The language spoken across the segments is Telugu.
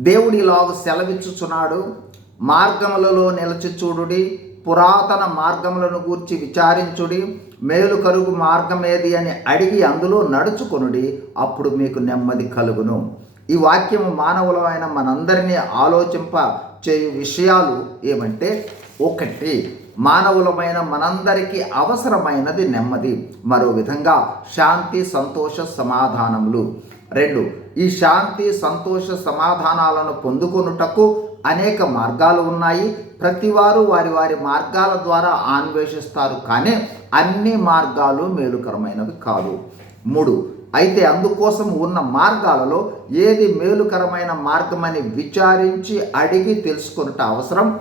దేవుడిలాగు సెలవిచ్చుచున్నాడు. మార్గములలో నిలచి చూడుడి పురాతన మార్గములను గూర్చి విచారించుడి మేలు కలుగు మార్గమేది అని అడిగి అందులో నడుచుకొనుడి అప్పుడు మీకు నెమ్మది కలుగును. ఈ వాక్యము మానవులమైన మనందరినీ ఆలోచింప చేయు విషయాలు ఏమంటే ఒకటి మానవులమైన మనందరికీ అవసరమైనది నెమ్మది మరో విధంగా శాంతి సంతోష సమాధానములు. రెండు ఈ శాంతి సంతోష సమాధానాలను పొందుకొనుటకు అనేక మార్గాలు ఉన్నాయి. ప్రతివారు వారి వారి మార్గాల ద్వారా అన్వేషిస్తారు కానీ అన్ని మార్గాలు మేలుకరమైనవి కాదు. మూడు అయితే అందుకోసం ఉన్న మార్గాలలో ఏది మేలుకరమైన మార్గమని విచారించి అడిగి తెలుసుకొనుట అవసరం?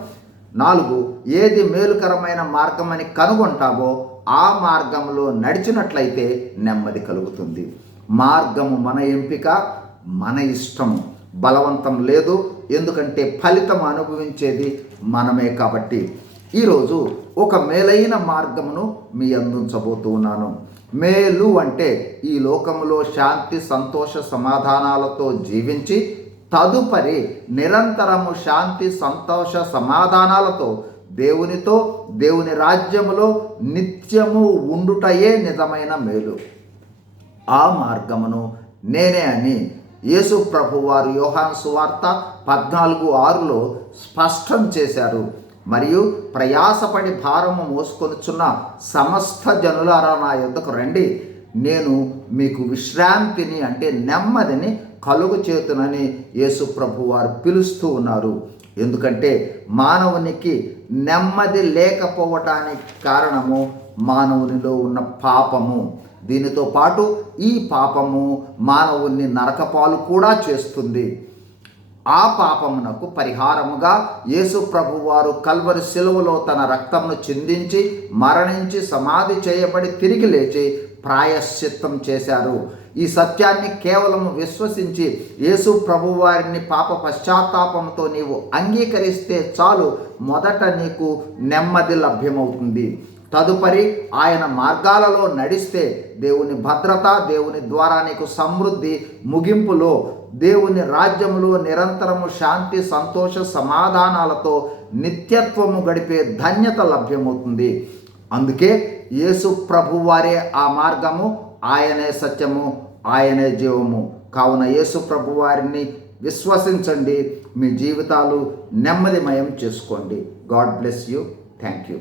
నాలుగు ఏది మేలుకరమైన మార్గమని కనుగొంటావో ఆ మార్గంలో నడిచినట్లయితే నెమ్మది కలుగుతుంది. మార్గము మన ఎంపిక మన ఇష్టము. బలవంతం లేదు ఎందుకంటే ఫలితం అనుభవించేది మనమే కాబట్టి. ఈరోజు ఒక మేలైన మార్గమును మీ అందించబోతూ ఉన్నాను. మేలు అంటే ఈ లోకములో శాంతి సంతోష సమాధానాలతో జీవించి తదుపరి నిరంతరము శాంతి సంతోష సమాధానాలతో దేవునితో దేవుని రాజ్యములో నిత్యము ఉండుటయే నిజమైన మేలు. ఆ మార్గమును నేనే అని యేసు ప్రభు వారు యోహాన్ సువార్త పద్నాలుగు ఆరులో స్పష్టం చేశారు. మరియు ప్రయాసపడి భారము మోసుకొనుచున్న సమస్త జనులారా నా యొద్దకు రండి. నేను మీకు విశ్రాంతిని అంటే నెమ్మదిని కలుగు చేతునని యేసు ప్రభు వారు పిలుస్తూ ఉన్నారు. ఎందుకంటే మానవునికి నెమ్మది లేకపోవటానికి కారణము మానవునిలో ఉన్న పాపము. దీనితో పాటు ఈ పాపము మానవుని నరకపాలు కూడా చేస్తుంది. ఆ పాపమునకు పరిహారముగా యేసు ప్రభువారు కల్వరి శిలువలో తన రక్తమును చిందించి మరణించి సమాధి చేయబడి తిరిగి లేచి ప్రాయశ్చిత్తం చేశారు. ఈ సత్యాన్ని కేవలం విశ్వసించి యేసు ప్రభువారిని పాప పశ్చాత్తాపంతో నీవు అంగీకరిస్తే చాలు మొదట నీకు నెమ్మది లభ్యమవుతుంది. తదుపరి ఆయన మార్గాలలో నడిస్తే దేవుని భద్రత దేవుని ద్వారా నీకు సమృద్ధి ముగింపులో దేవుని రాజ్యములో నిరంతరము శాంతి సంతోష సమాధానాలతో నిత్యత్వము గడిపే ధన్యత లభ్యమవుతుంది. అందుకే యేసు ప్రభువారే ఆ మార్గము ఆయనే సత్యము ఆయనే జీవము. కావున యేసు ప్రభువారిని విశ్వసించండి మీ జీవితాలు నెమ్మదిమయం చేసుకోండి. God bless you. Thank you